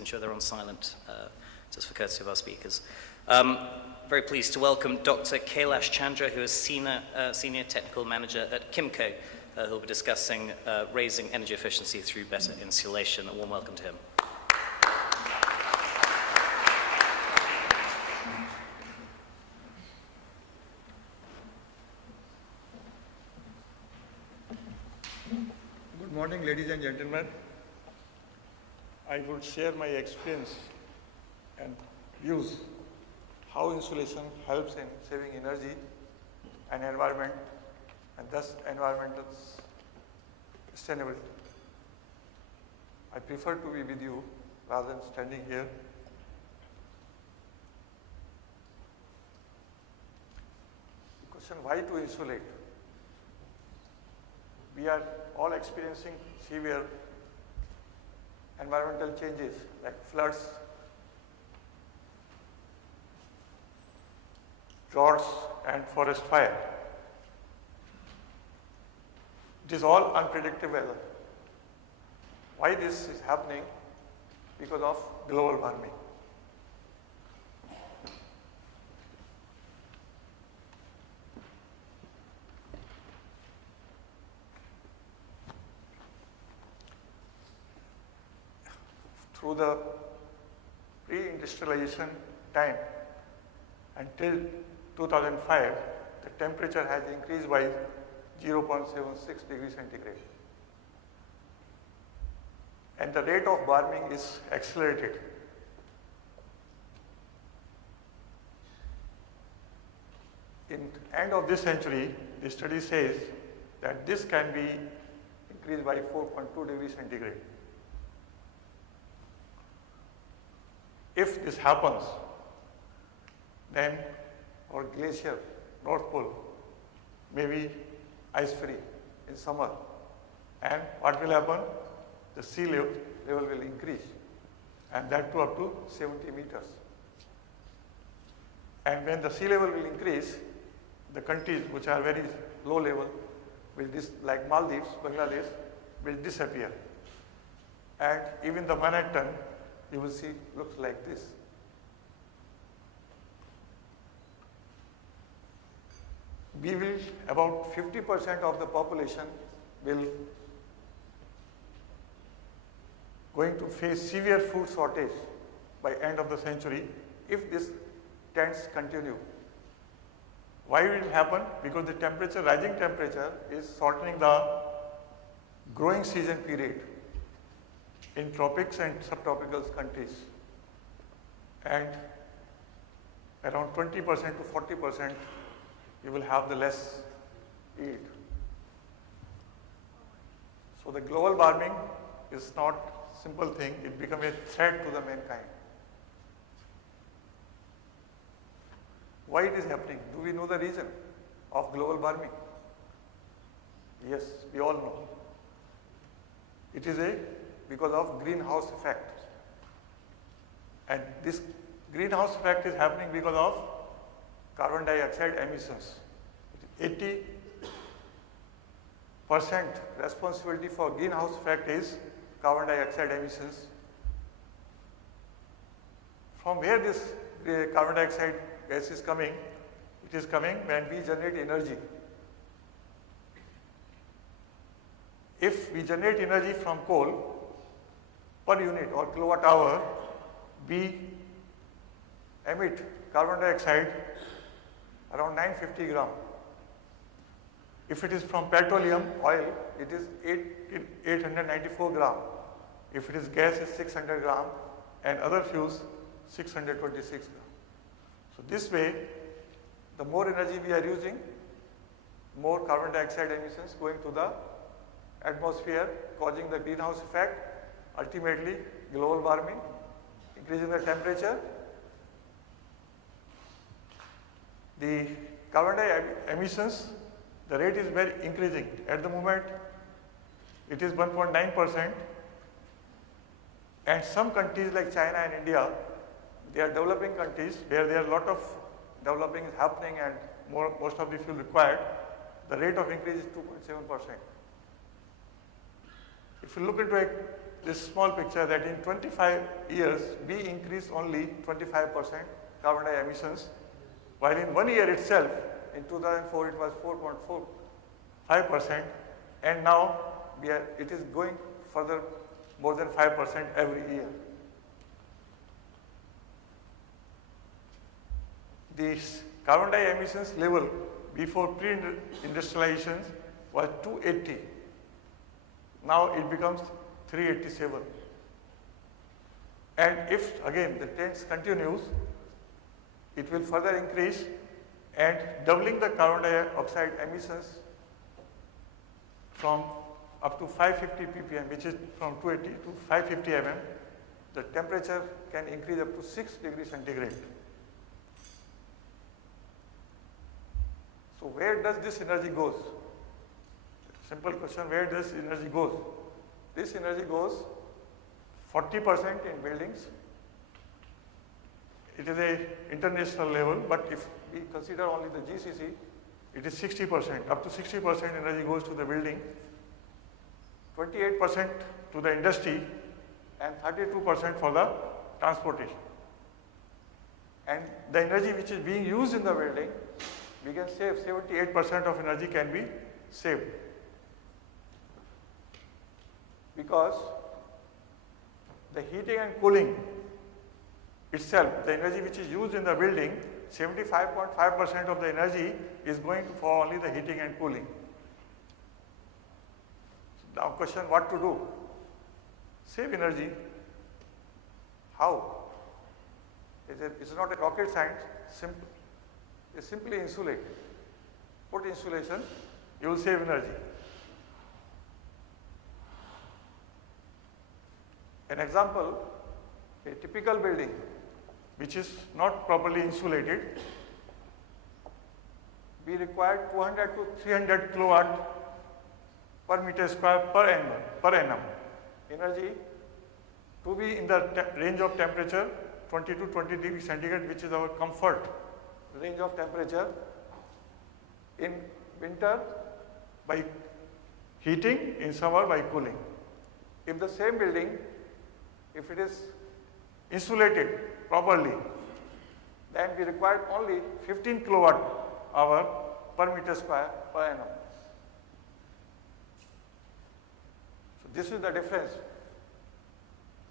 Ensure they're on silent, just for courtesy of our speakers. Very pleased to welcome Dr. Kailash Chandra, who is Senior Technical Manager at Kimmco, who will be discussing raising energy efficiency through better insulation. A warm welcome to him. Good morning, ladies and gentlemen. I would share my experience and views how insulation helps in saving energy and environment, and thus environmental sustainability. I prefer to be with you rather than standing here. The question, why to insulate? We are all experiencing severe environmental changes like floods, droughts, and forest fire. It is all unpredictable. Why this is happening? Because of global warming. Through the pre-industrialization time until 2005, the temperature has increased by 0.76 degrees centigrade. And the rate of warming is accelerated. In end of this century, the study says that this can be increased by 4.2 degrees centigrade. If this happens, then our glacier, North Pole, may be ice-free in summer. And what will happen? The sea level will increase, and that too up to 70 meters. And when the sea level will increase, the countries which are very low level, like Maldives, Bangladesh, will disappear. And even the Manhattan, you will see, looks like this. We will, about 50% of the population will going to face severe food shortage by end of the century if this trends continue. Why will it happen? Because the rising temperature is shortening the growing season period in tropics and subtropical countries, and around 20% to 40% you will have the less yield. So the global warming is not a simple thing, it becomes a threat to the mankind. Why it is happening? Do we know the reason of global warming? Yes, we all know. It is because of greenhouse effect. And this greenhouse effect is happening because of carbon dioxide emissions. 80% responsibility for greenhouse effect is carbon dioxide emissions. From where this carbon dioxide gas is coming? It is coming when we generate energy. If we generate energy from coal, per unit or kilowatt hour, we emit carbon dioxide around 950 gram. If it is from petroleum oil, it is 894 gram. If it is gas, it's 600 gram, and other fuels 626 gram. So this way, the more energy we are using, more carbon dioxide emissions going to the atmosphere, causing the greenhouse effect. Ultimately, global warming, increasing the temperature. The carbon dioxide emissions, the rate is very increasing. At the moment, it is 1.9%. And some countries like China and India, they are developing countries where there are a lot of developing is happening and most of the fuel required. The rate of increase is 2.7%. If you look into a this small picture that in 25 years, we increase only 25% carbon dioxide emissions, while in 1 year itself, in 2004 it was 4.45%, and now it is going further more than 5% every year. The carbon dioxide emissions level before pre-industrialization was 280. Now it becomes 387. And if again the trend continues, it will further increase, and doubling the carbon dioxide emissions from up to 550 ppm, which is from 280 to 550 mm, the temperature can increase up to 6 degrees centigrade. So where does this energy goes? Simple question, where does energy goes? This energy goes 40% in buildings. It is a international level, but if we consider only the GCC, it is 60%. Up to 60% energy goes to the building, 28% to the industry, and 32% for the transportation. And the energy which is being used in the building, we can save 78% of energy can be saved. Because the heating and cooling itself, the energy which is used in the building, 75.5% of the energy is going for only the heating and cooling. Now question, what to do? Save energy. How? It's not a rocket science, simple. It's simply insulate. Put insulation, you will save energy. An example, a typical building which is not properly insulated, we require 200 to 300 kilowatt per meter square per annum. Energy to be in the range of temperature 20 to 20 degrees centigrade, which is our comfort range of temperature. In winter by heating, in summer by cooling. If the same building, if it is insulated properly, then we require only 15 kilowatt hour per meter square per annum. So this is the difference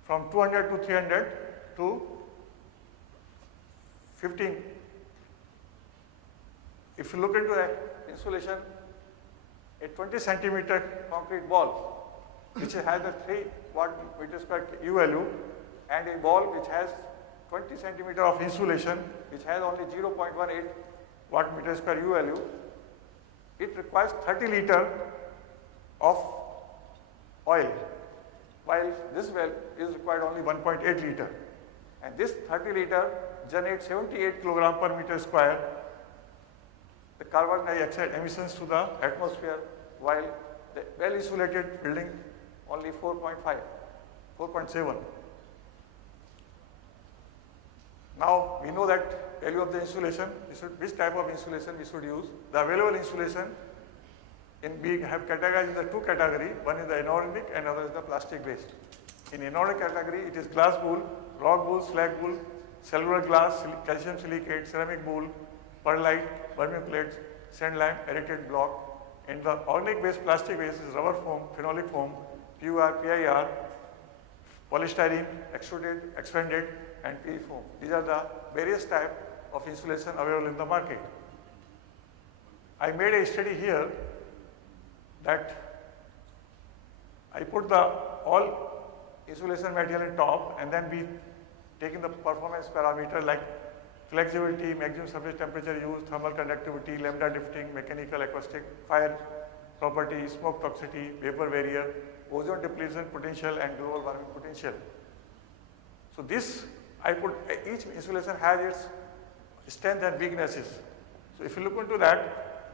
from 200 to 300 to 15. If you look into the insulation, a 20 centimeter concrete wall which has a 3 watt meter square U value, and a wall which has 20 centimeter of insulation which has only 0.18 watt meter square U value, it requires 30 liter of oil, while this well is required only 1.8 liter. And this 30 liter generates 78 kilogram per meter square the carbon dioxide emissions to the atmosphere, while the well insulated building only 4.7. Now we know that value of the insulation, which type of insulation we should use. The available insulation, we have categorized in the two categories. One is the inorganic and another is the plastic based. In inorganic category, it is glass wool, rock wool, slag wool, cellular glass, calcium silicate, ceramic wool, perlite, vermiculate, sand lime, aerated block. In the organic based, plastic based is rubber foam, phenolic foam, PUR, PIR, polystyrene, extruded, expanded, and PE foam. These are the various types of insulation available in the market. I made a study here that I put the all insulation material in top, and then we taken the performance parameter like flexibility, maximum surface temperature used, thermal conductivity, lambda drifting, mechanical acoustic, fire property, smoke toxicity, vapor barrier, ozone depletion potential, and global warming potential. So this, I put, each insulation has its strength and weaknesses. So if you look into that,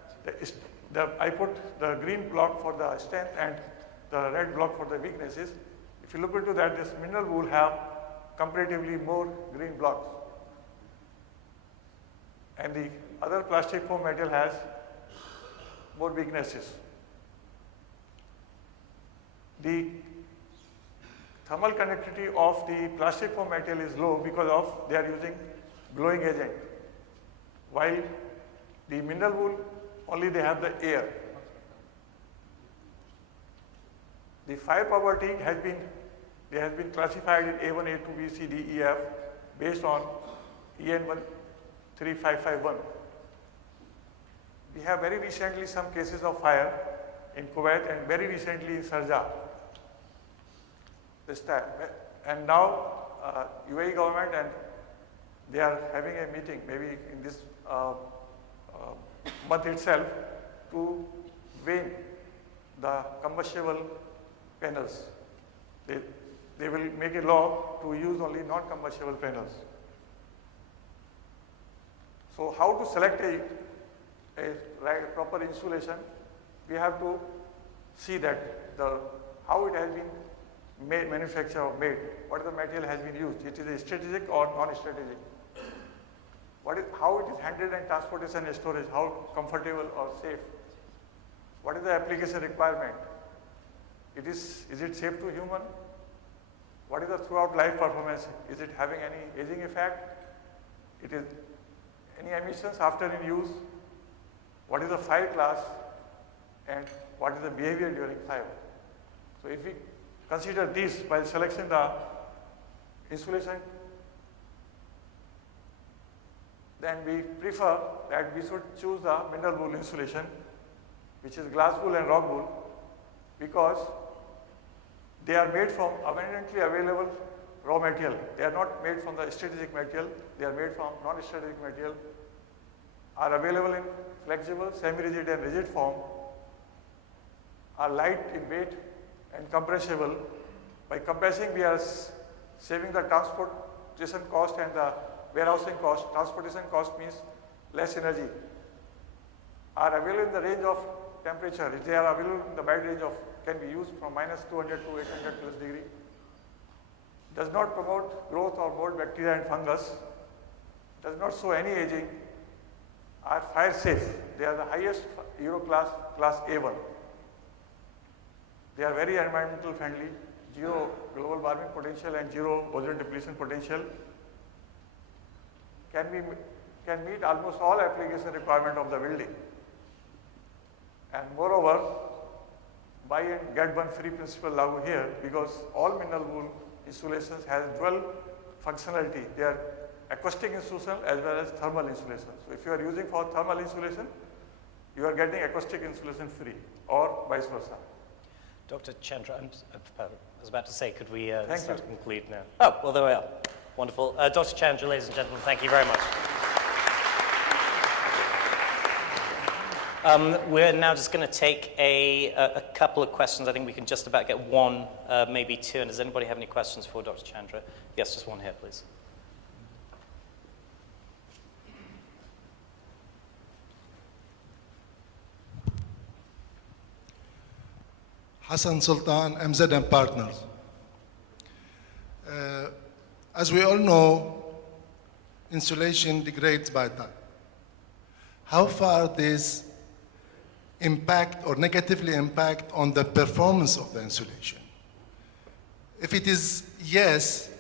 I put the green block for the strength and the red block for the weaknesses. If you look into that, this mineral wool have comparatively more green blocks, and the other plastic foam material has more weaknesses. The thermal conductivity of the plastic foam material is low because of they are using glowing agent, while the mineral wool only they have the air. The fire property has been classified in A1, A2, B, C, D, E, F based on EN 13551. We have very recently some cases of fire in Kuwait and very recently in Sharjah. This time, and now UAE government and they are having a meeting maybe in this month itself to wane the combustible panels. They will make a law to use only non-combustible panels. So how to select a proper insulation? We have to see that how it has been made, manufactured or made, what the material has been used. It is a strategic or non-strategic. How it is handled and transportation and storage, how comfortable or safe. What is the application requirement? Is it safe to human? What is the throughout life performance? Is it having any aging effect? It is any emissions after in use? What is the fire class? And what is the behavior during fire? So if we consider this while selecting the insulation, then we prefer that we should choose the mineral wool insulation, which is glass wool and rock wool, because they are made from abundantly available raw material. They are not made from the strategic material, they are made from non-strategic material, are available in flexible, semi-rigid and rigid form, are light in weight and compressible. By compressing, we are saving the transportation cost and the warehousing cost. Transportation cost means less energy. Are available in the range of temperature. They are available in the wide range of, can be used from -200 to 800 plus degree. Does not promote growth of mold, bacteria and fungus. Does not show any aging. Are fire safe. They are the highest Euro class A1. They are very environmental friendly, zero global warming potential and zero ozone depletion potential. Can meet almost all application requirement of the building. And moreover, buy and get one free principle lagu here, because all mineral wool insulations has dual functionality. They are acoustic insulation as well as thermal insulation. So if you are using for thermal insulation, you are getting acoustic insulation free, or vice versa. Dr. Chandra, I was about to say, could we start to conclude now? Oh, well, there we are. Wonderful. Dr. Chandra, ladies and gentlemen, thank you very much. We're now just going to take a couple of questions. I think we can just about get one, maybe two. And does anybody have any questions for Dr. Chandra? Yes, just one here, please. Hassan Sultan, MZM Partners. As we all know, insulation degrades by time. How far this impact or negatively impact on the performance of the insulation? If it is yes,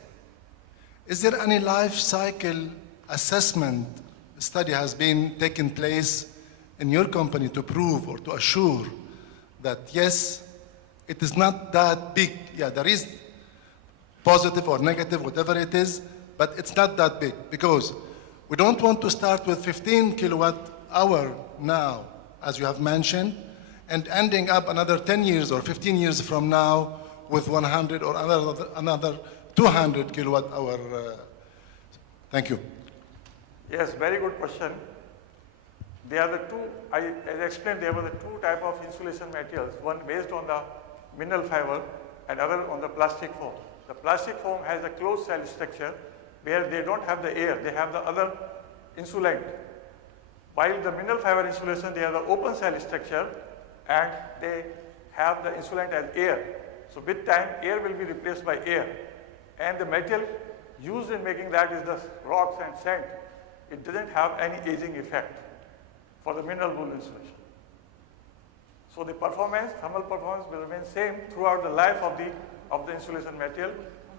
is there any life cycle assessment study has been taken place in your company to prove or to assure that yes, it is not that big? Yeah, there is positive or negative, whatever it is, but it's not that big, because we don't want to start with 15 kilowatt hour now, as you have mentioned, and ending up another 10 years or 15 years from now with 100 or another 200 kilowatt hour. Thank you. Yes, very good question. They are the two, as I explained, there were the two type of insulation materials, one based on the mineral fiber and other on the plastic foam. The plastic foam has a closed cell structure where they don't have the air, they have the other insulant. While the mineral fiber insulation, they have the open cell structure and they have the insulant as air. So with time, air will be replaced by air. And the material used in making that is the rocks and sand. It doesn't have any aging effect for the mineral wool insulation. So the performance, thermal performance will remain same throughout the life of the of the insulation material,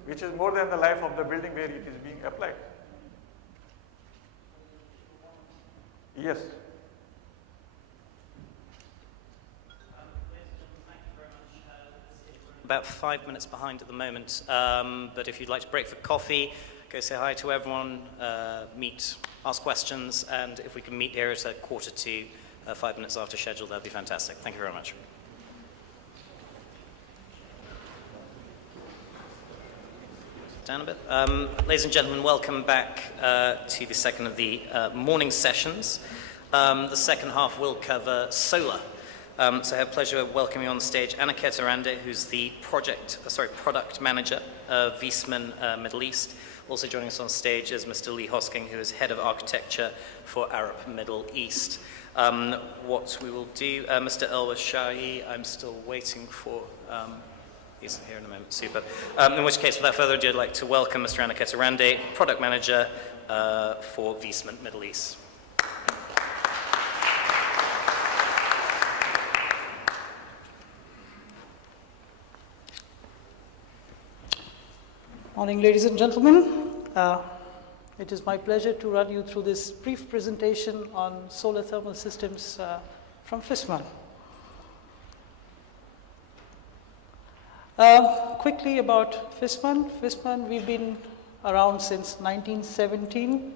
which is more than the life of the building where it is being applied. Yes. About 5 minutes behind at the moment, but if you'd like to break for coffee, go say hi to everyone, meet, ask questions, and if we can meet here at 1:45, 5 minutes after schedule, that'd be fantastic. Thank you very much. Down a bit. Ladies and gentlemen, welcome back to the second of the morning sessions. The second half will cover solar. So I have the pleasure of welcoming on the stage Aniket Erande, who's the product manager of Viessmann Middle East. Also joining us on stage is Mr. Lee Hosking, who is head of architecture for Arab Middle East. What we will do, Mr. Elwashy, I'm still waiting for, he's here in a moment, super. In which case, without further ado, I'd like to welcome Mr. Aniket Erande, product manager for Viessmann Middle East. Morning, ladies and gentlemen. It is my pleasure to run you through this brief presentation on solar thermal systems from Viessmann. Quickly about Viessmann. Viessmann, we've been around since 1917.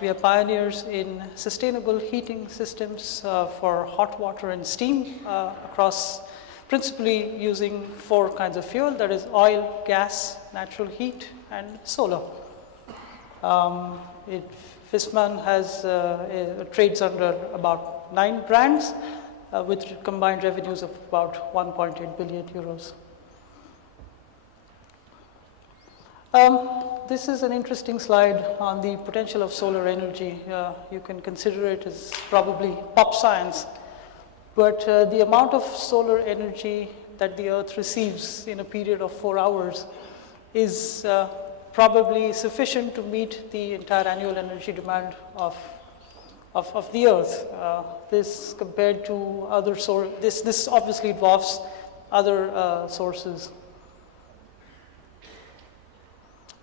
We are pioneers in sustainable heating systems for hot water and steam across principally using 4 kinds of fuel, that is oil, gas, natural heat, and solar. Viessmann has trades under about 9 brands with combined revenues of about 1.8 billion euros. This is an interesting slide on the potential of solar energy. You can consider it as probably pop science. But the amount of solar energy that the Earth receives in a period of 4 hours is probably sufficient to meet the entire annual energy demand of the Earth. This compared to other sources, this obviously dwarfs other sources.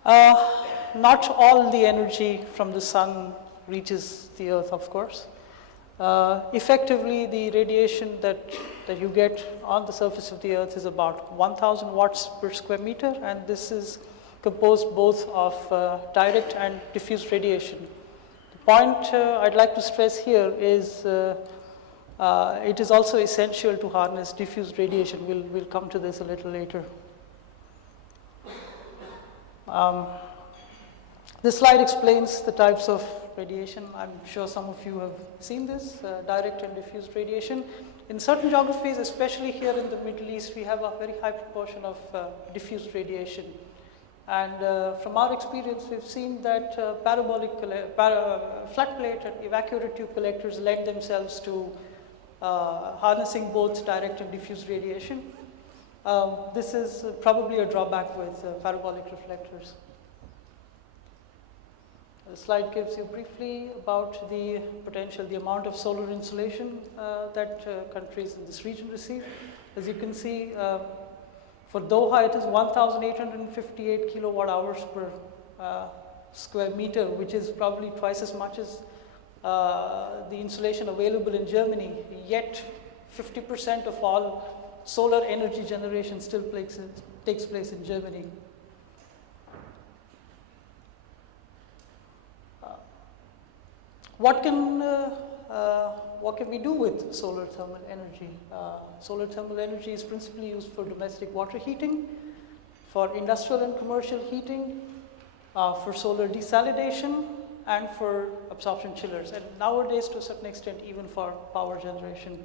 Not all the energy from the sun reaches the Earth, of course. Effectively, the radiation that you get on the surface of the Earth is about 1,000 watts per square meter, and this is composed both of direct and diffuse radiation. The point I'd like to stress here is it is also essential to harness diffuse radiation. We'll come to this a little later. This slide explains the types of radiation. I'm sure some of you have seen this, direct and diffused radiation. In certain geographies, especially here in the Middle East, we have a very high proportion of diffused radiation. And from our experience, we've seen that flat plate and evacuator tube collectors lend themselves to harnessing both direct and diffused radiation. This is probably a drawback with parabolic reflectors. The slide gives you briefly about the potential, the amount of solar insolation that countries in this region receive. As you can see, for Doha, it is 1,858 kilowatt hours per square meter, which is probably twice as much as the insolation available in Germany. Yet, 50% of all solar energy generation still takes place in Germany. What can we do with solar thermal energy? Solar thermal energy is principally used for domestic water heating, for industrial and commercial heating, for solar desalination, and for absorption chillers, and nowadays to a certain extent even for power generation.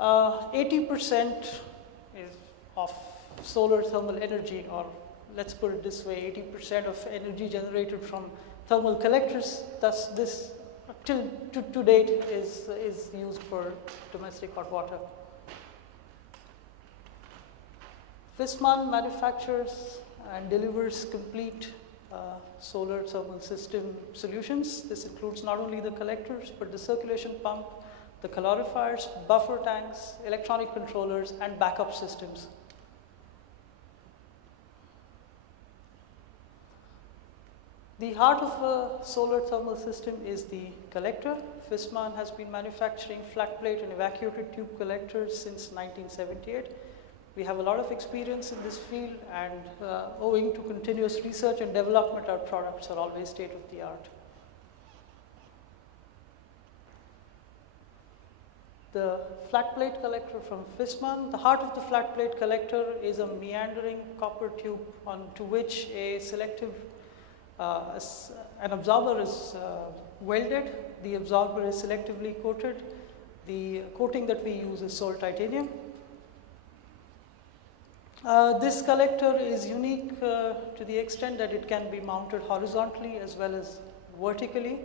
80% of solar thermal energy, or let's put it this way, 80% of energy generated from thermal collectors, thus this till to date is used for domestic hot water. Viessmann manufactures and delivers complete solar thermal system solutions. This includes not only the collectors, but the circulation pump, the calorifiers, buffer tanks, electronic controllers, and backup systems. The heart of a solar thermal system is the collector. Viessmann has been manufacturing flat plate and evacuated tube collectors since 1978. We have a lot of experience in this field, and owing to continuous research and development, our products are always state of the art. The flat plate collector from Viessmann. The heart of the flat plate collector is a meandering copper tube onto which a selective an absorber is welded. The absorber is selectively coated. The coating that we use is sold titanium. This collector is unique to the extent that it can be mounted horizontally as well as vertically.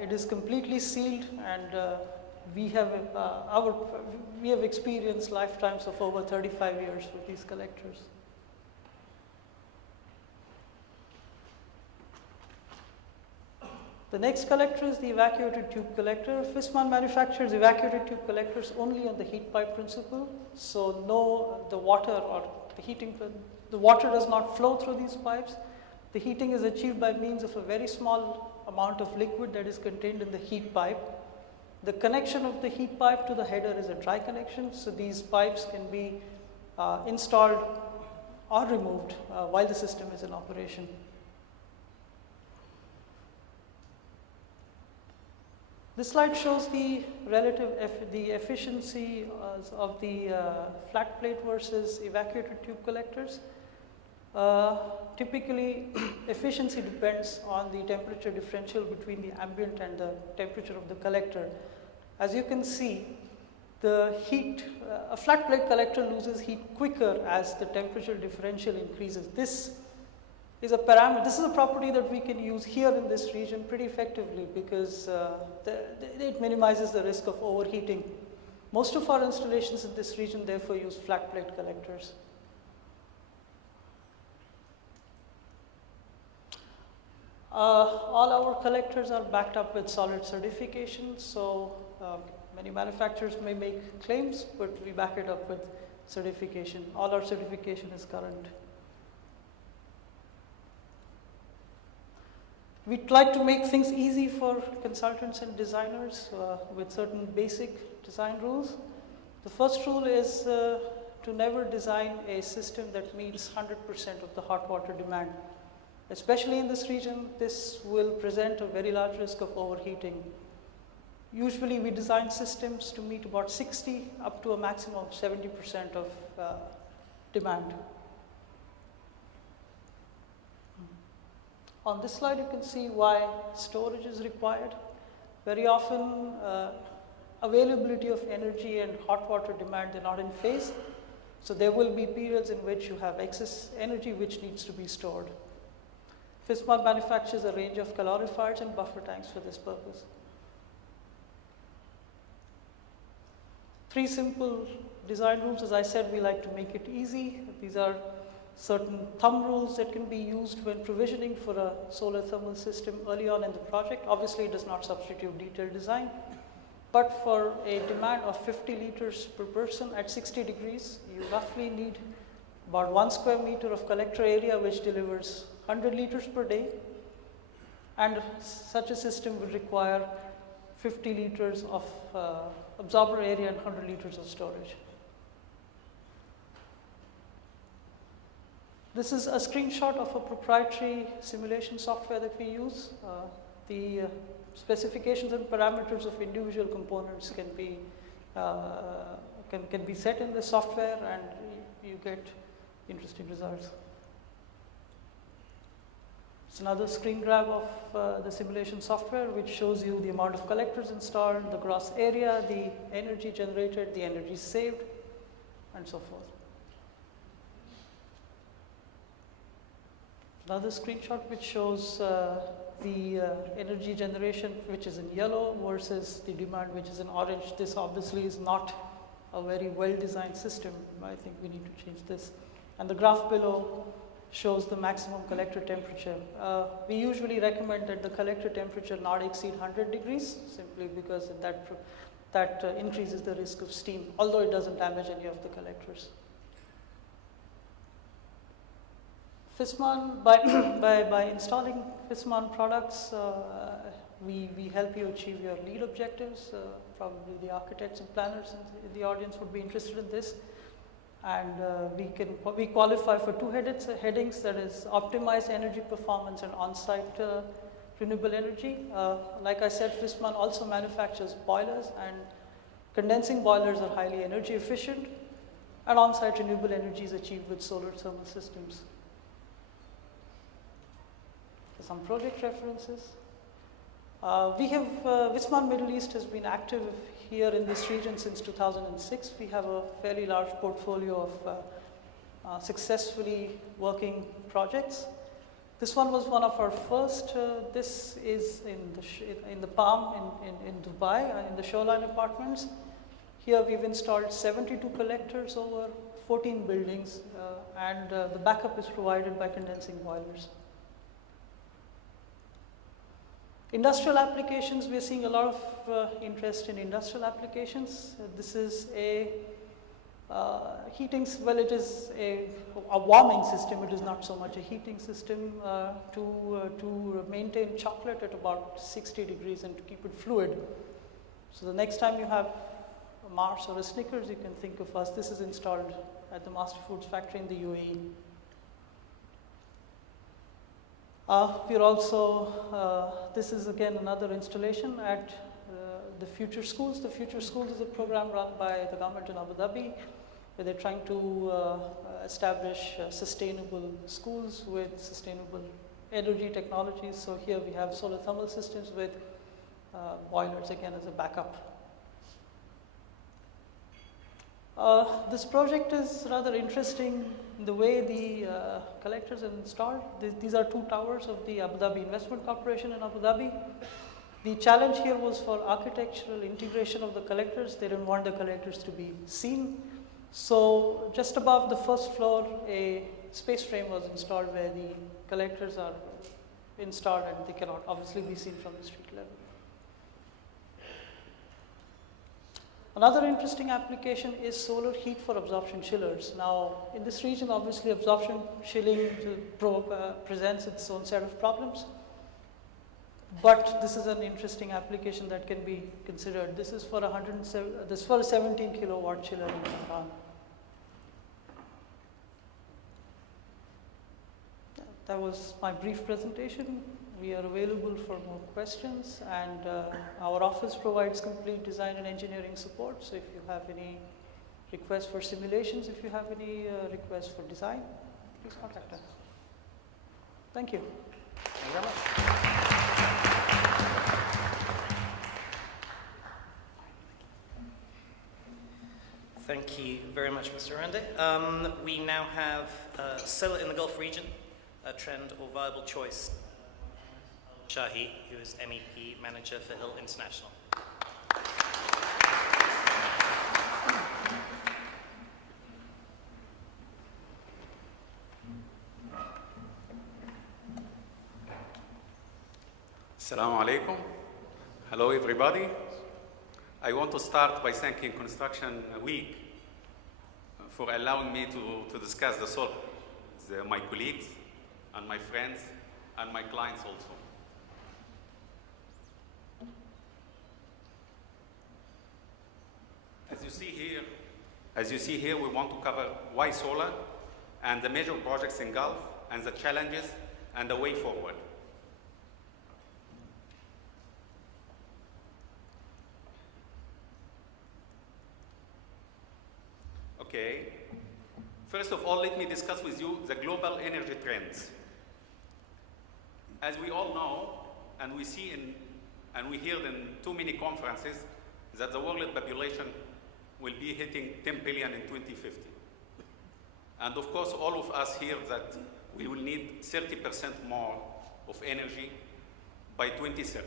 It is completely sealed, and we have experienced lifetimes of over 35 years with these collectors. The next collector is the evacuated tube collector. Viessmann manufactures evacuated tube collectors only on the heat pipe principle. So the water or the heating, the water does not flow through these pipes. The heating is achieved by means of a very small amount of liquid that is contained in the heat pipe. The connection of the heat pipe to the header is a dry connection. So these pipes can be installed or removed while the system is in operation. This slide shows the relative efficiency of the flat plate versus evacuated tube collectors. Typically, efficiency depends on the temperature differential between the ambient and the temperature of the collector. As you can see, the heat, a flat plate collector loses heat quicker as the temperature differential increases. This is a parameter. This is a property that we can use here in this region pretty effectively because it minimizes the risk of overheating. Most of our installations in this region therefore use flat plate collectors. All our collectors are backed up with solid certification, so many manufacturers may make claims, but we back it up with certification. All our certification is current. We like to make things easy for consultants and designers with certain basic design rules. The first rule is to never design a system that meets 100% of the hot water demand. Especially in this region, this will present a very large risk of overheating. Usually we design systems to meet about 60 up to a maximum of 70% of demand. On this slide, you can see why storage is required. Very often, availability of energy and hot water demand are not in phase. So there will be periods in which you have excess energy which needs to be stored. Viessmann manufactures a range of calorifiers and buffer tanks for this purpose. 3 simple design rules. As I said, we like to make it easy. These are certain thumb rules that can be used when provisioning for a solar thermal system early on in the project. Obviously, it does not substitute detailed design, but for a demand of 50 liters per person at 60 degrees, you roughly need about 1 square meter of collector area, which delivers 100 liters per day, and such a system will require 50 liters of absorber area and 100 liters of storage. This is a screenshot of a proprietary simulation software that we use. The specifications and parameters of individual components can be set in the software, and you get interesting results. It's another screen grab of the simulation software, which shows you the amount of collectors installed, the gross area, the energy generated, the energy saved, and so forth. Another screenshot which shows the energy generation, which is in yellow, versus the demand, which is in orange. This obviously is not a very well-designed system. I think we need to change this. And the graph below shows the maximum collector temperature. We usually recommend that the collector temperature not exceed 100 degrees, simply because that increases the risk of steam, although it doesn't damage any of the collectors. Viessmann, by installing Viessmann products, we help you achieve your lead objectives. Probably the architects and planners in the audience would be interested in this. And we qualify for two headings, that is optimize energy performance and on-site renewable energy. Like I said, Viessmann also manufactures boilers, and condensing boilers are highly energy efficient, and on-site renewable energy is achieved with solar thermal systems. Some project references. Viessmann Middle East has been active here in this region since 2006. We have a fairly large portfolio of successfully working projects. This one was one of our first. This is in the Palm in Dubai, in the Shoreline Apartments. Here we've installed 72 collectors over 14 buildings, and the backup is provided by condensing boilers. Industrial applications, we are seeing a lot of interest in industrial applications. This is a it is a warming system. It is not so much a heating system to maintain chocolate at about 60 degrees and to keep it fluid. So the next time you have a Mars or a Snickers, you can think of us. This is installed at the Master Foods factory in the UAE. We're also, this is again another installation at the Future Schools. The Future Schools is a program run by the government in Abu Dhabi, where they're trying to establish sustainable schools with sustainable energy technologies. So here we have solar thermal systems with boilers again as a backup. This project is rather interesting in the way the collectors are installed. These are two towers of the Abu Dhabi Investment Corporation in Abu Dhabi. The challenge here was for architectural integration of the collectors. They didn't want the collectors to be seen. So just above the first floor, a space frame was installed where the collectors are installed, and they cannot obviously be seen from the street level. Another interesting application is solar heat for absorption chillers. Now, in this region, obviously, absorption chilling presents its own set of problems. But this is an interesting application that can be considered. This is for a 17 kilowatt chiller in Qatar. That was my brief presentation. We are available for more questions, and our office provides complete design and engineering support. So if you have any requests for simulations, if you have any requests for design, please contact us. Thank you. Thank you very much. Thank you very much, Mr. Erande. We now have solar in the Gulf region, a trend or viable choice. Shahi, who is MEP Manager for Hill International. Assalamu alaikum. Hello, everybody. I want to start by thanking Constuction Week for allowing me to discuss the solar with my colleagues and my friends and my clients also. As you see here, we want to cover why solar and the major projects in Gulf and the challenges and the way forward. Okay. First of all, let me discuss with you the global energy trends. As we all know, and we see and we hear in too many conferences, that the world population will be hitting 10 billion in 2050. And of course, all of us hear that we will need 30% more of energy by 2030.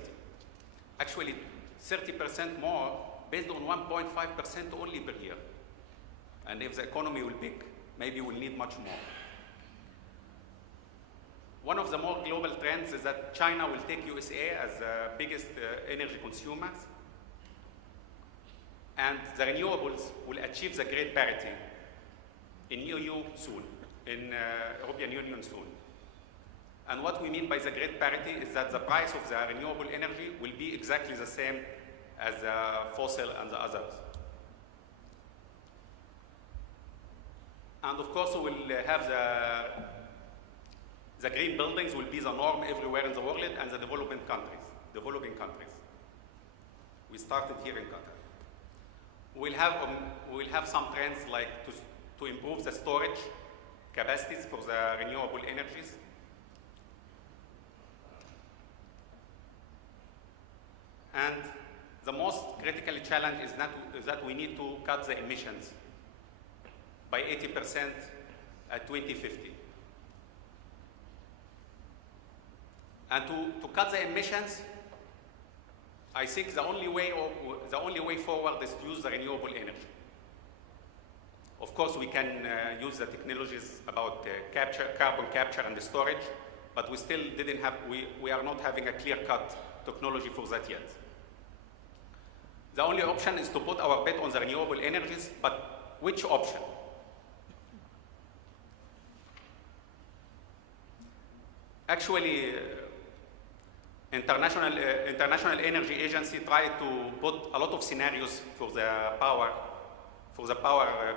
Actually, 30% more based on 1.5% only per year. And if the economy will pick, maybe we'll need much more. One of the more global trends is that China will take USA as the biggest energy consumers. And the renewables will achieve the grid parity in EU soon, in European Union soon. And what we mean by the grid parity is that the price of the renewable energy will be exactly the same as the fossil and the others. And of course, we will have the green buildings will be the norm everywhere in the world and the developing countries. We started here in Qatar. We'll have some trends like to improve the storage capacities for the renewable energies. And the most critical challenge is that we need to cut the emissions by 80% at 2050. And to cut the emissions, I think the only way forward is to use the renewable energy. Of course, we can use the technologies about carbon capture and storage, but we still we are not having a clear-cut technology for that yet. The only option is to put our bet on the renewable energies, but which option? Actually, International Energy Agency tried to put a lot of scenarios for the power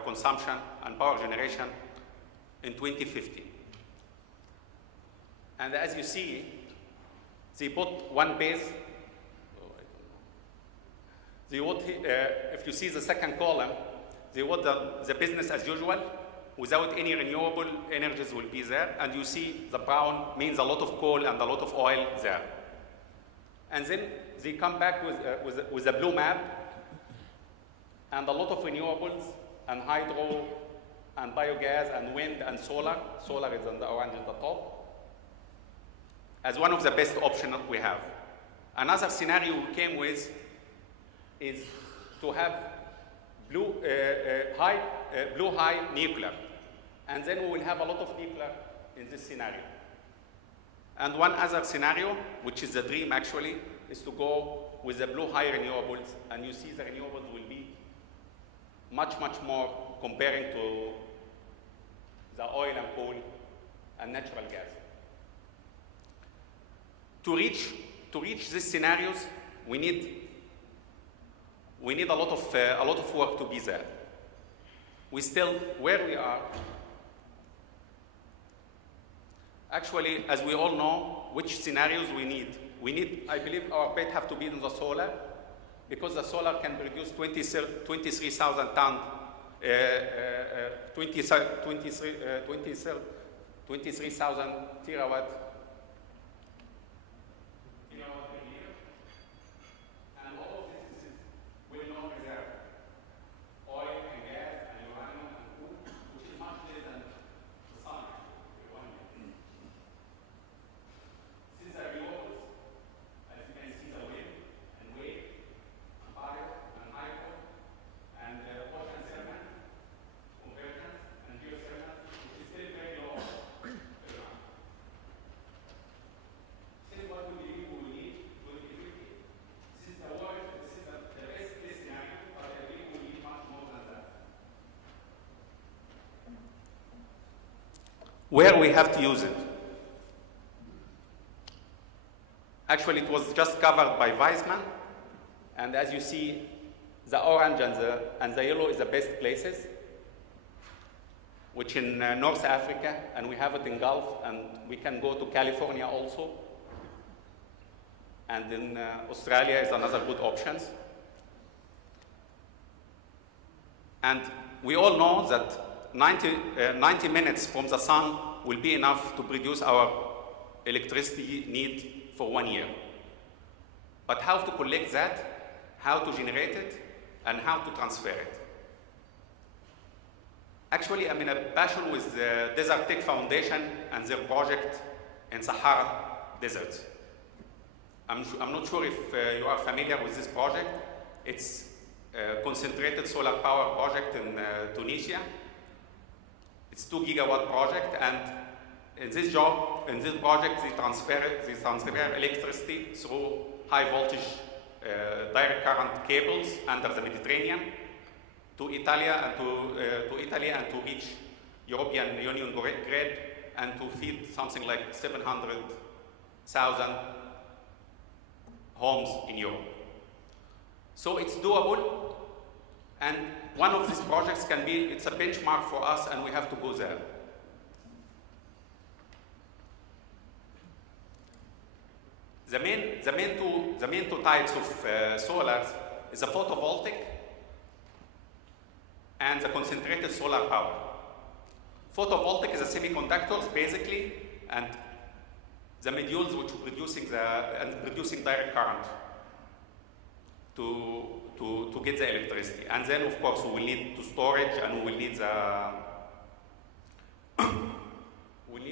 consumption and power generation in 2050. And as you see, they put one base. If you see the second column, they want the business as usual, without any renewable energies will be there. And you see the brown means a lot of coal and a lot of oil there. And then they come back with a blue map and a lot of renewables and hydro and biogas and wind and solar. Solar is on the orange at the top, as one of the best options we have. Another scenario we came with is to have blue high nuclear. And then we will have a lot of nuclear in this scenario. And one other scenario, which is the dream actually, is to go with the blue high renewables, and you see the renewables will be much more comparing to the oil and coal and natural gas. To reach these scenarios, we need a lot of work to be there. We still, where we are, actually, as we all know, which scenarios we need. I believe our bet have to be in the solar, because the solar can produce 23,000 tons, 23,000 terawatt per year. And all of this will not reserve oil and gas and uranium and coal, which is much less than the sun. Since the renewables, as you can see, the wind and wave and fire and hydro and ocean thermal, convergence and geothermal, which is still very low. Since what we believe we will need 2050, since the best case scenario, but I believe we need much more than that. Where we have to use it. Actually, it was just covered by Viessmann, and as you see, the orange and the yellow is the best places, which in North Africa, and we have it in Gulf, and we can go to California also, and in Australia is another good options. And we all know that 90 minutes from the sun will be enough to produce our electricity need for 1 year. But how to collect that, how to generate it, and how to transfer it. Actually, I'm in a passion with the Desert Tech Foundation and their project in Sahara Desert. I'm not sure if you are familiar with this project. It's a concentrated solar power project in Tunisia. It's 2 gigawatt project, and in this project, they transfer electricity through high voltage direct current cables under the Mediterranean to Italy and to reach European Union grid and to feed something like 700,000 homes in Europe. So it's doable, and one of these projects it's a benchmark for us, and we have to go there. The main two types of solars is the photovoltaic and the concentrated solar power. Photovoltaic is a semiconductors basically, and the modules which are producing direct current to get the electricity. And then of course we will need storage, and we will need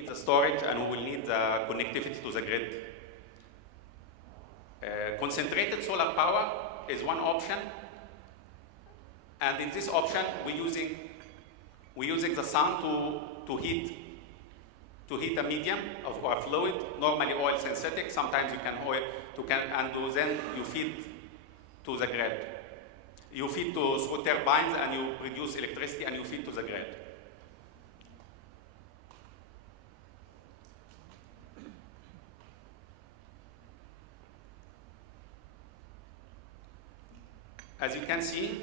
the storage, and we will need the connectivity to the grid. Concentrated solar power is one option, and in this option we're using the sun to heat a medium or a fluid, normally oil synthetic. Sometimes you can and then you feed to the grid. You feed through turbines, and you produce electricity, and you feed to the grid. As you can see,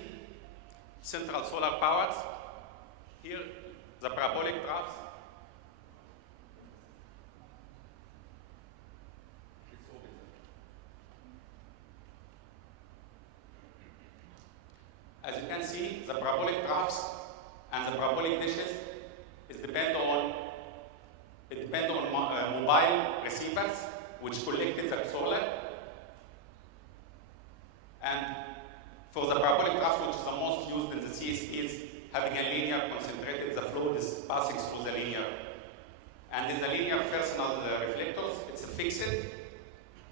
central solar powers, here the parabolic troughs. As you can see, the parabolic troughs and the parabolic dishes depend on mobile receivers which collected the solar. And for the parabolic trough, which is the most used in the CSPs, having a linear concentrated, the fluid is passing through the linear. And in the linear personal reflectors, it's a fixed,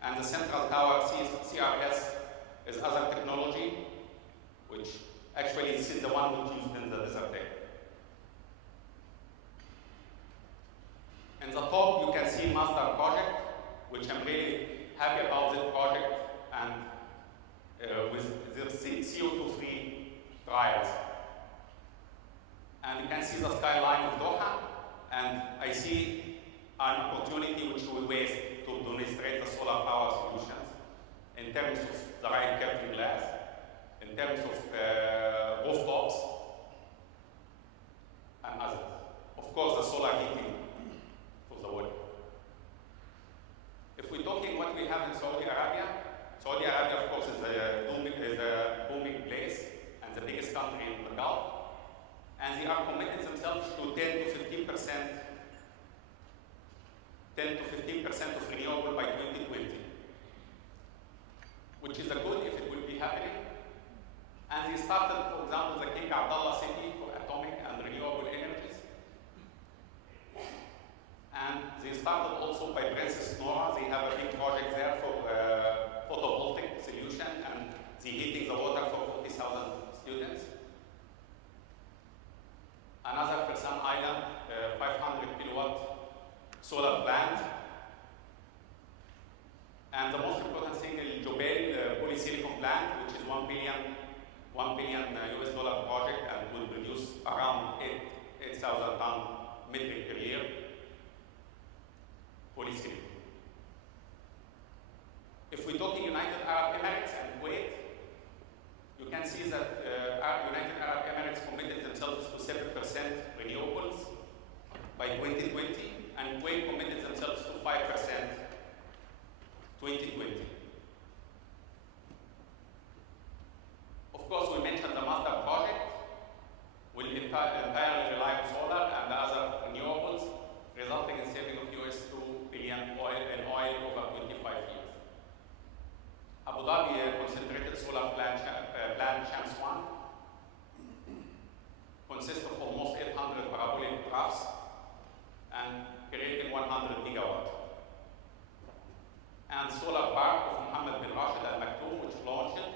and the central tower CRS is other technology, which actually this is the one which is used in the desert tech. In the top, you can see master project, which I'm really happy about this project, and with the CO2-free trials. And you can see the skyline of Doha, and I see an opportunity which we waste to demonstrate the solar power solutions in terms of the right curved glass, in terms of rooftops, and others. Of course, the solar heating for the wood. If we're talking what we have in Saudi Arabia, of course, is a booming place and the biggest country in the Gulf, and they are committed themselves to 10 to 15% of renewable by 2020, which is a good if it will be happening. And they started, for example, the King Abdullah city for atomic and renewable energies. And they started also by Princess Nora. They have a big project there for photovoltaic solution, and the heating the water for 40,000 students. Another for some island, 500 kilowatt solar plant. And the most important thing is Jubail polysilicon plant, which is $1 billion US dollar project, and will produce around 8,000 tons metric per year polysilicon. If we're talking United Arab Emirates and Kuwait, you can see that United Arab Emirates committed themselves to 7% renewables by 2020, and Kuwait committed themselves to 5% 2020. Of course, we mentioned the master project will entirely rely on solar and other renewables, resulting in saving of US $2 billion in oil over 25 years. Abu Dhabi concentrated solar plant Shams 1 consists of almost 800 parabolic troughs and creating 100 gigawatt. And solar park of Mohammed bin Rashid Al Maktoum, which launched it,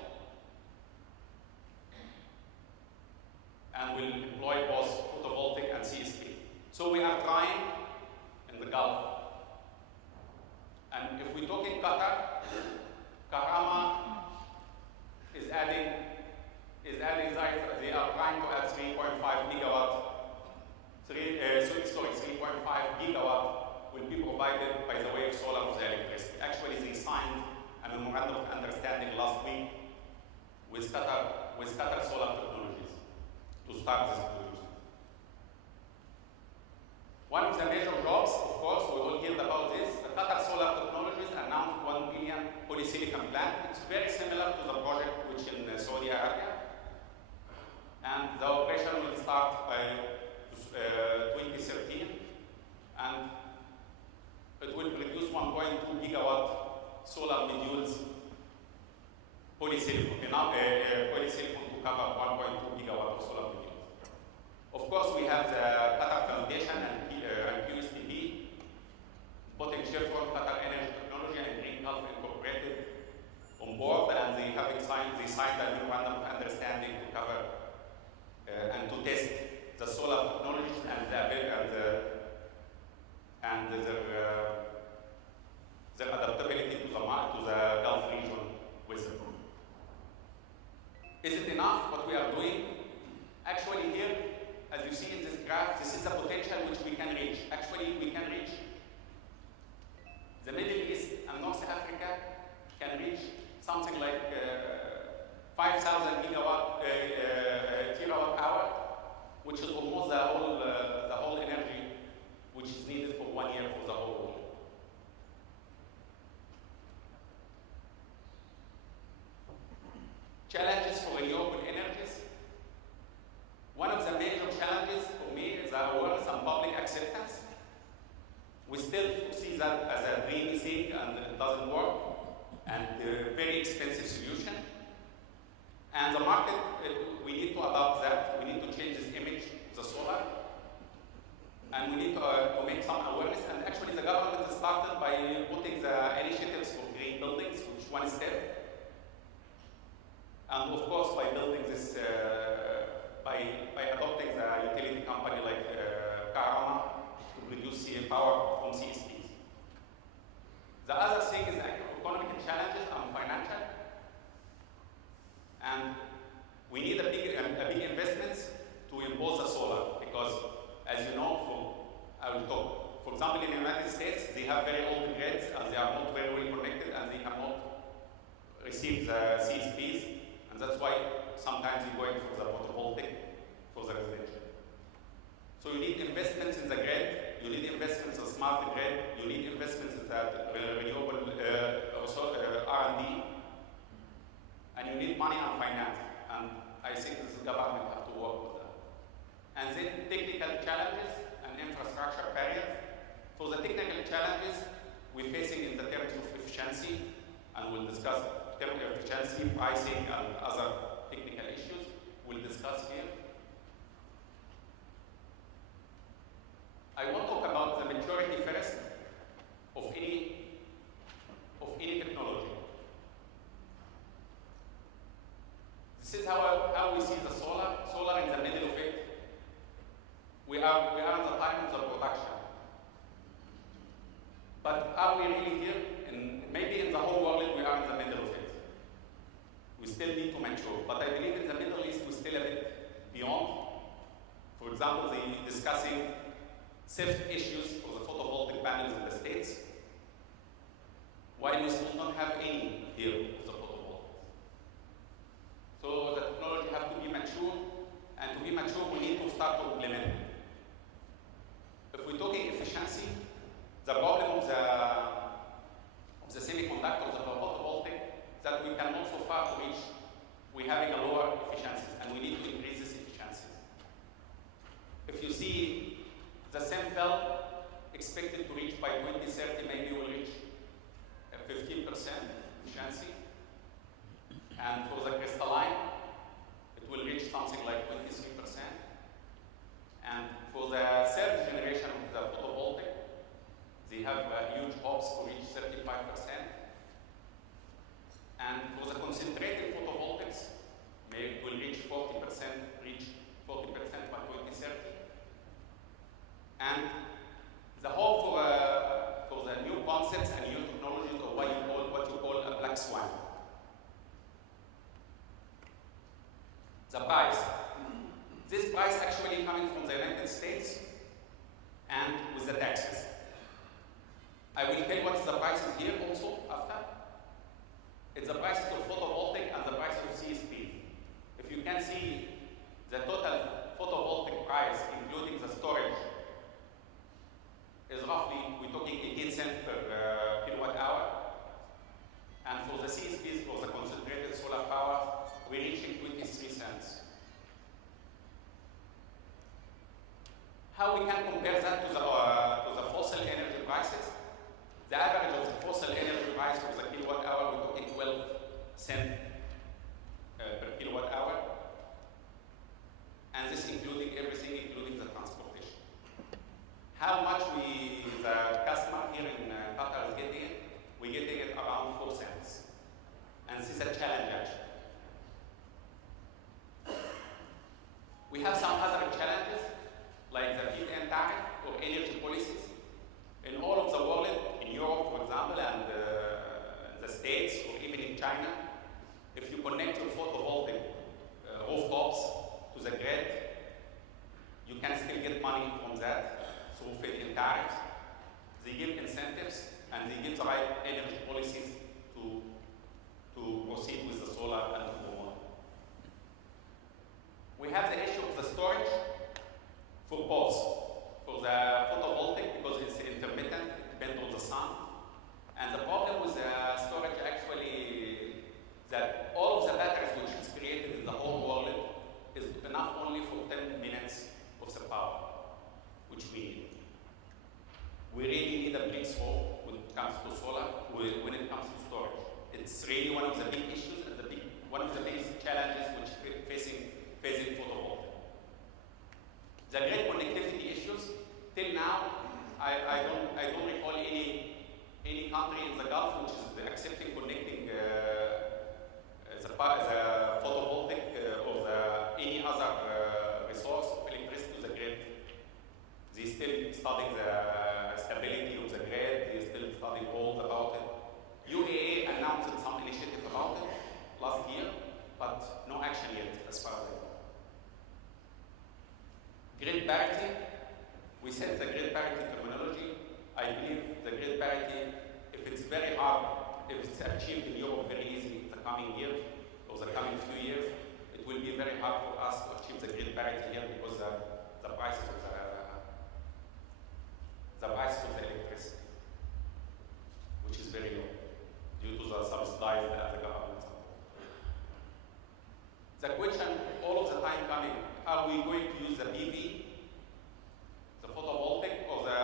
and will employ both photovoltaic and CSP. So we are trying in the Gulf. And if we talk in Qatar, Karama they are trying to add 3.5 gigawatt will be provided by the way of solar with the electricity. Actually, they signed a memorandum of understanding last week with Qatar Solar Technologies to start this project. One of the major jobs, of course, we all heard about this. The Qatar Solar Technologies announced 1 billion polysilicon plant. It's very similar to the project which in Saudi Arabia. And the operation will start by 2013. And it will produce 1.2 gigawatt solar modules polysilicon, polysilicon to cover 1.2 gigawatt of solar modules. Of course, we have the Qatar Foundation and QSTP, putting Chevron, Qatar Energy Technology, and Green Health Incorporated on board, and they signed a memorandum of understanding to cover and to test the solar technologies and their adaptability to the Gulf region with them. Is it enough what we are doing? Actually here, as you see in this graph, this is the potential which we can reach. Actually, we can reach the Middle East and North Africa can reach something like 5,000 terawatt hour, which is almost the whole energy which is needed for 1 year for the whole world. Challenges for renewable energies. One of the major challenges for me is the awareness and public acceptance. We still see that as a dreamy thing and it doesn't work, and a very expensive solution. And the market, we need to adopt that. We need to change this image of the solar. And we need to make some awareness. And actually the government has started by putting the initiatives for green buildings, which one step. And of course by building this, by adopting the utility company like Karama to produce power from CSPs. The other thing is economic challenges and financial. And we need a big investments to impose the solar because, as you know, I will talk. For example, in the United States, they have very old grids and they are not very well connected and they cannot receive the CSPs, and that's why sometimes you're going for the photovoltaic for the residential. So you need investments in the grid, you need investments in smart grid, you need investments in the renewable R&D, and you need money and finance. And I think this government have to work with that. And then technical challenges and infrastructure barriers. For the technical challenges we're facing in the terms of efficiency, and we'll discuss terms of efficiency, pricing, and other technical issues we'll discuss here. I want to talk about the maturity first of any technology. This is how we see the solar. Solar in the middle of it. We are in the time of the production. But are we really here? Maybe in the whole world we are in the middle of it. We still need to mature. But I believe in the Middle East we're still a bit beyond. For example, they're discussing safety issues for the photovoltaic panels in the States, while we still don't have any here of the photovoltaics. So the technology has to be mature, and to be mature we need to start to implement it. If we're talking efficiency, the problem of the semiconductors of the photovoltaic that we cannot so far reach, we're having a lower efficiency, and we need to increase this efficiency. If you see the same cell expected to reach by 2030, maybe we'll reach 15% efficiency. And for the crystalline, it will reach something like 23%. And for the third generation of the photovoltaic, they have huge hopes to reach 35%. And for the concentrated photovoltaics, maybe it will reach 40% by 2030. And the hope for the new concepts and new technologies, or what you call a black swan. I will tell what is the prices here also after. It's the prices of photovoltaic and the price of CSP. If you can see the total photovoltaic price, including the storage, is roughly, we're talking 18 cents per kilowatt hour. And for the CSPs, for the concentrated solar power, we're reaching 23 cents. How we can compare that to the fossil energy prices? The average of the fossil energy price for the kilowatt hour, we're talking 12 cents per kilowatt hour. And this including everything, including the transportation. How much the customer here in Qatar is getting it? We're getting it around 4 cents. And this is a challenge actually. We have some other challenges, like the feed-in tariff or energy policies. In all of the world, in Europe, for example, and the States, or even in China, if you connect your photovoltaic rooftops to the grid, you can still get money from that through feed-in tariffs. They give incentives and they give the right energy policies to proceed with the solar and to go on. We have the issue of the storage for both. For the photovoltaic, because it's intermittent, it depends on the sun. And the problem with the storage actually, that all of the batteries which is created in the whole world is enough only for 10 minutes of the power, which we need. We really need a breakthrough when it comes to solar, when it comes to storage. It's really one of the big issues and one of the biggest challenges which facing photovoltaic. The grid connectivity issues, till now, I don't recall any country in the Gulf which is accepting connecting the photovoltaic or any other resource of electricity to the grid. They still studying the stability of the grid, they still studying all about it. UAE announced some initiative about it last year, but no action yet as far as I know. Grid parity, we set the grid parity terminology. I believe the grid parity, if it's very hard, if it's achieved in Europe very easily in the coming years, or the coming few years, it will be very hard for us to achieve the grid parity here because the prices of the electricity, which is very low, due to the subsidized at the government. The question all of the time coming, are we going to use the PV, the photovoltaic, or the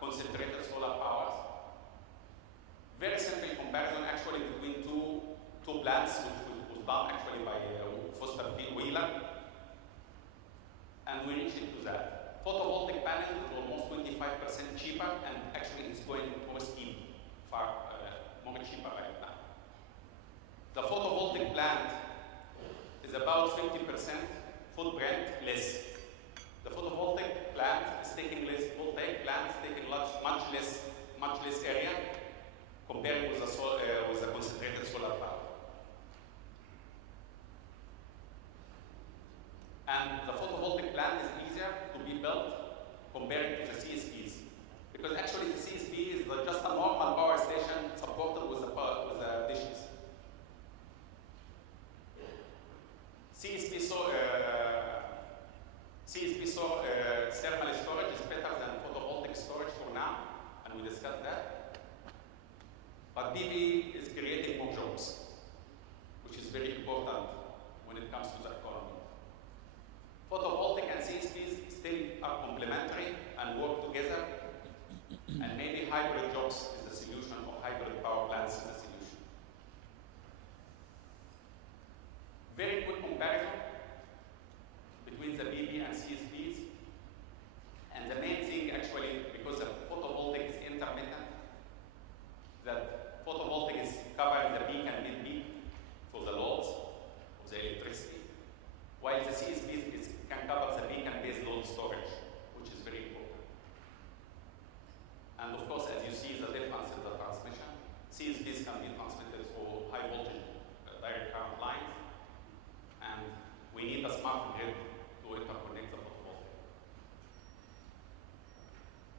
concentrated solar powers? Very simple comparison actually between two plants, which was done actually by Foster Wheeler, and we reached into that. Photovoltaic panel is almost 25% cheaper, and actually it's going more steep, more cheaper right now. The photovoltaic plant is about 50% footprint less. The photovoltaic plant is taking less, voltaic plant is taking much less area compared with the concentrated solar power. And the photovoltaic plant is easier to be built compared to the CSPs. Because actually the CSP is just a normal power station supported with the dishes. Thermal storage is better than photovoltaic storage for now, and we discussed that. But PV is creating more jobs, which is very important when it comes to the economy. Photovoltaic and CSPs still are complementary and work together, and maybe hybrid jobs is the solution, or hybrid power plants is the solution. Very quick comparison between the PV and CSPs. And the main thing actually, because the photovoltaic is intermittent, that photovoltaic is covering the peak and mid-peak for the loads of the electricity, while the CSPs can cover the peak and base load storage, which is very important. And of course, as you see the difference in the transmission, CSPs can be transmitted through high voltage direct current lines, and we need a smart grid to interconnect the photovoltaic.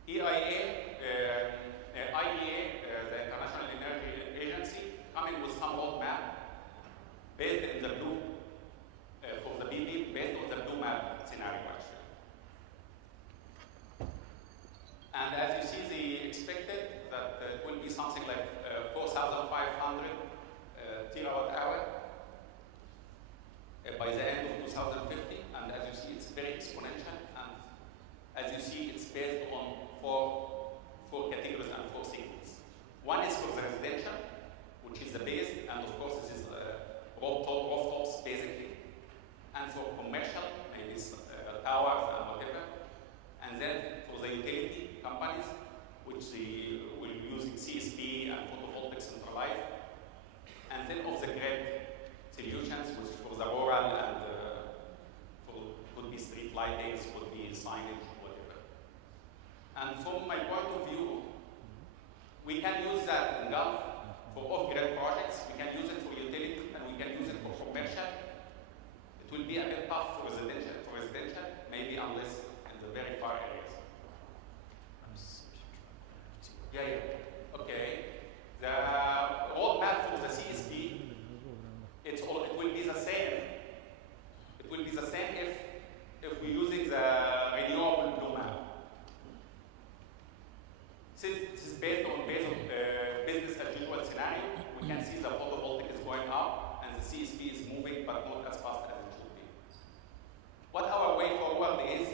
EIA, expected that it will be something like 4,500 terawatt hour by the end of 2050. And as you see, it's very exponential. And as you see, it's based on four categories and four segments. One is for the residential, which is the base, and of course this is rooftops basically. And for commercial, maybe it's towers and whatever. And then for the utility companies, which will be using CSP and photovoltaic centralized. And then of the grid solutions, which for the rural and could be street lightings, could be signage, whatever. And from my point of view, we can use that in Gulf for off-grid projects, we can use it for utility, and we can use it for commercial. It will be a bit tough for residential, maybe unless in the very far areas. Yeah. Okay. The roadmap for the CSP, it will be the same. It will be the same if we're using the renewable blue map. Since this is based on business as usual scenario, we can see the photovoltaic is going up and the CSP is moving, but not as fast as it should be. What our way forward is,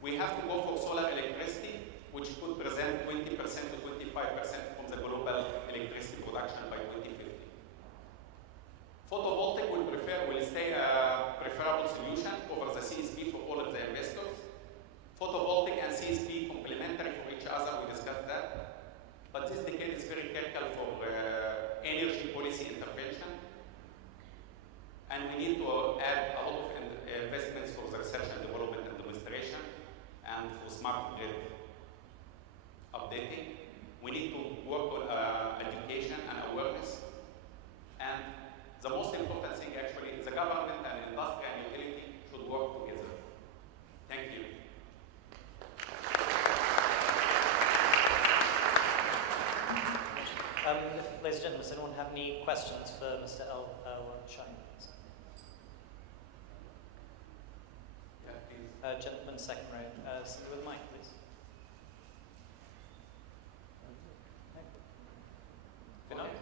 we have to go for solar electricity, which could present 20% to 25% from the global electricity production by 2050. Photovoltaic will stay a preferable solution over the CSP for all of the investors. Photovoltaic and CSP complementary for each other, we discussed that. But this decade is very critical for energy policy intervention. And we need to add a lot of investments for the research and development and demonstration, and for smart grid updating. We need to work on education and awareness. And the most important thing actually is the government and industry and utility should work together. Thank you. Ladies and gentlemen, does anyone have any questions for Mr. Elwashy? Gentleman, second row. Somebody with a mic, please. Good night.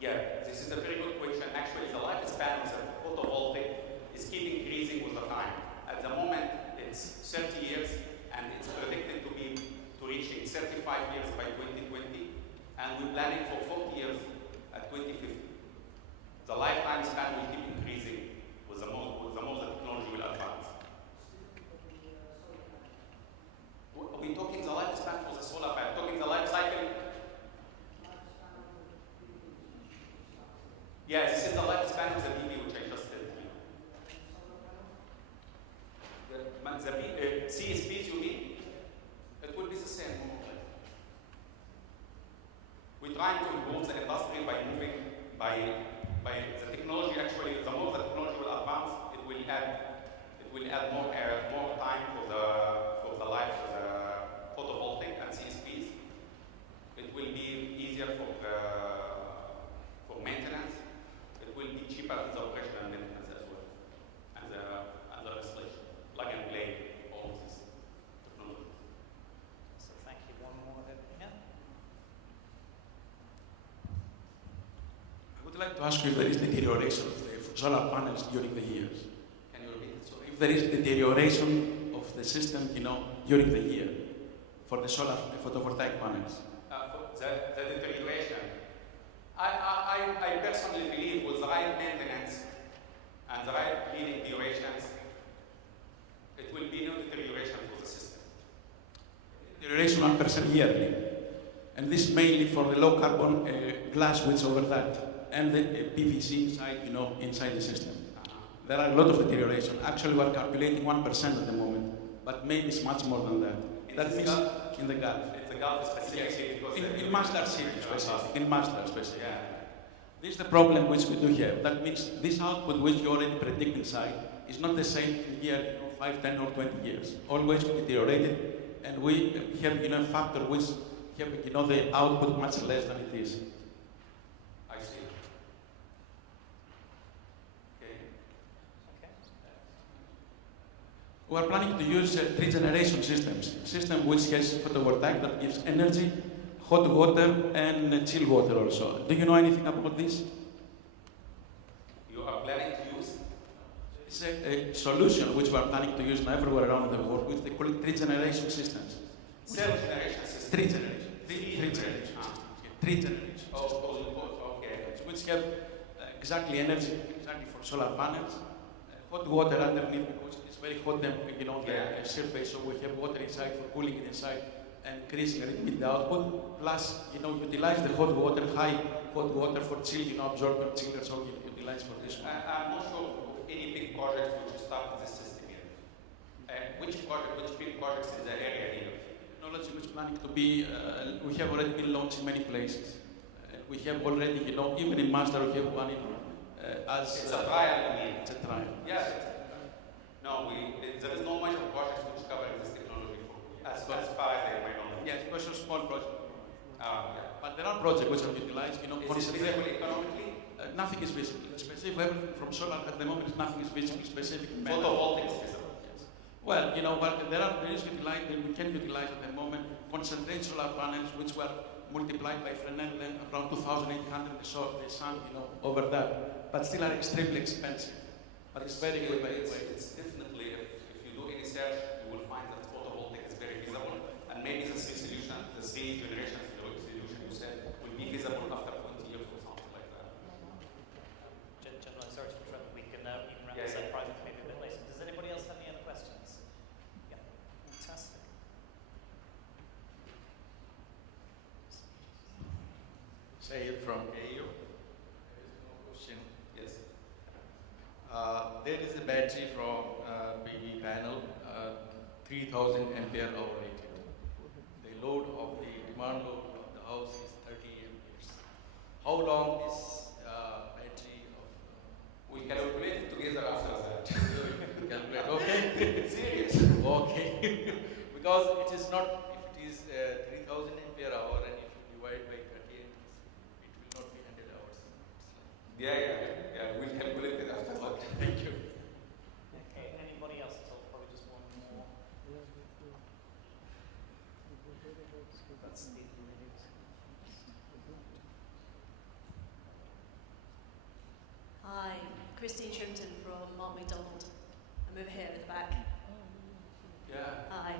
Yeah, this is a very good question. Actually, the lifespan of the photovoltaic is keep increasing with the time. At the moment, it's 30 years, and it's predicted to reaching 35 years by 2020, and we're planning for 40 years at 2050. The lifetime span will keep increasing with the more the technology will advance. We're talking the lifespan for the solar panel, talking the life cycle. Yeah, this is the lifespan of the PV, which I just said to you. The CSPs, you mean? It will be the same, more or less. We're trying to improve the industry by moving by the technology. Actually, the more the technology will advance, it will add more time for the life of the photovoltaic and CSPs. It will be easier for maintenance. It will be cheaper in the operation and maintenance as well, and the installation, plug and play, all of this technology. So thank you. One more over here. I would like to ask you if there is deterioration of the solar panels during the years. Can you repeat it? Sorry. If there is deterioration of the system, during the year for the solar photovoltaic panels. The deterioration. I personally believe with the right maintenance and the right cleaning durations, it will be no deterioration for the system. Deterioration 1% yearly. And this mainly for the low carbon glass which over that and the PVC inside, inside the system. There are a lot of deterioration. Actually, we are calculating 1% at the moment, but maybe it's much more than that. That means in the Gulf. It's the Gulf specifically because in Masdar city, specifically. In Masdar, specifically. Yeah. This is the problem which we do have. That means this output which you already predict inside is not the same in year, 5, 10, or 20 years. Always deteriorated, and we have, a factor which have, the output much less than it is. I see. Okay. we are planning to use three generation systems. System which has photovoltaic that gives energy, hot water, and chill water also. Do you know anything about this? You are planning to use? It's a solution which we are planning to use now everywhere around the world, which they call it three generation systems. Cell generation system. Three generation. Three generation. Three generation. Okay. Which have exactly energy, exactly for solar panels, hot water underneath because it's very hot, the surface, so we have water inside for cooling it inside and increasing a little bit the output. Plus, utilize the hot water, high hot water for chill, absorber chillers, all utilize for this one. I'm not sure of any big projects which start this system here. Which big projects in the area here? Technology which planning to be, we have already been launched in many places. We have already, even in Mazda, we have one in as... It's a trial, I mean. It's a trial. Yeah. No, there is no major projects which cover this technology as far as I know. Yes, because it's a small project. Yeah. But there are projects which are utilized, Is it feasible economically? Nothing is visible. Specific, everything from solar at the moment, nothing is visible. Specific. Photovoltaic is feasible. Yes. Well, but there is utilized, we can utilize at the moment concentrated solar panels which were multiplied by Fresnel length around 2,800 the sun, over that, but still are extremely expensive. But it's very good. It's definitely, if you do any research, you will find that photovoltaic is very feasible, and maybe the solution, the three generations solution you said, will be feasible after 20 years or something like that. Gentlemen, sorry to interrupt. We can wrap Yeah, this up yeah. privately maybe a bit later. Does anybody else have any other questions? Yeah, fantastic. Sayed from AU. There is no question. Yes. There is a battery from PV panel, 3000 ampere hour rated. The load of the demand load of the house is 30 amperes. How long this battery of... We calculate it together after that. calculate, okay? Serious. Okay. Because it is not, if it is 3000 ampere hour and if you divide by 30 amperes, it will not be 100 hours. Yeah, we'll calculate it after that. Thank you. Okay, anybody else at all? Probably just one more. That's the Hi, Christine Shrimpton from Mark McDonald. I'm over here at the back. Yeah. Hi.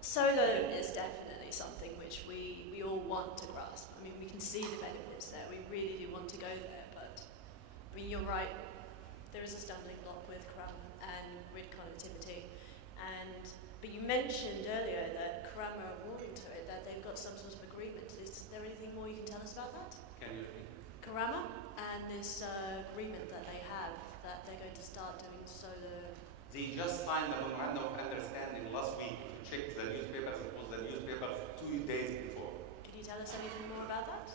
Solar is definitely something which we all want to grasp. I mean, we can see the benefits there. We really do want to go there, but I mean, you're right. There is a stumbling block with CRAM and grid connectivity. But you mentioned earlier that CRAM are moving to it, that they've got some sort of agreement. Is there anything more you can tell us about that? Can you repeat? Karama and this agreement that they have that they're going to start doing solar. They just signed a memorandum of understanding last week. If you check the newspapers, it was the newspaper 2 days before. Can you tell us anything more about that?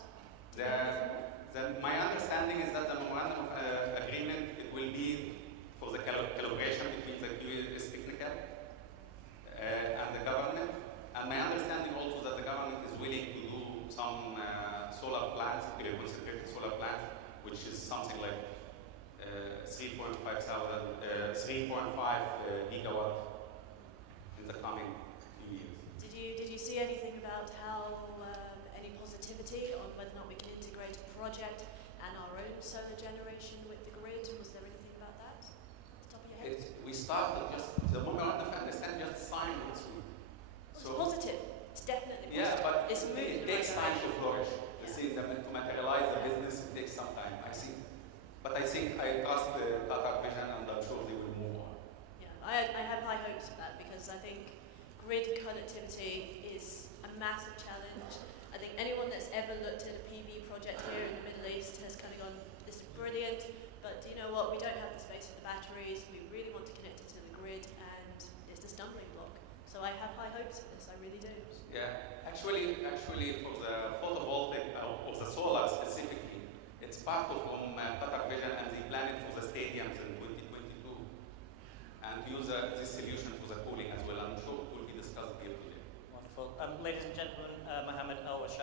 My understanding is that the memorandum of agreement, it will be for the collaboration between the QS technical and the government. And my understanding also that the government is willing to do some solar plants, concentrated solar plants, which is something like 3.5 gigawatt in the coming few years. Did you see anything about how any positivity on whether or not we can integrate a project and our own solar generation with the grid? Was there anything about that? Off the top of your head? We started just the memorandum of understanding just signed this week. It's positive. It's definitely positive. Yeah, but it's moving it in the takes right time to direction. flourish. Yeah. To materialize the business, it takes some time, I think. But I think I trust the Qatar vision and I'm sure they will move on. Yeah, I have high hopes of that because I think grid connectivity is a massive challenge. I think anyone that's ever looked at a PV project here in the Middle East has kind of gone, this is brilliant, but you know what, we don't have the space for the batteries, we really want to connect it to the grid and it's the stumbling block. So I have high hopes for this, I really do. Yeah, actually for the photovoltaic or the solar specifically, it's part of Qatar vision and they plan it for the stadiums in 2022 and use this solution for the cooling as well. I'm sure it will be discussed here today. Wonderful. Ladies and gentlemen, Mohammed, Elwashy,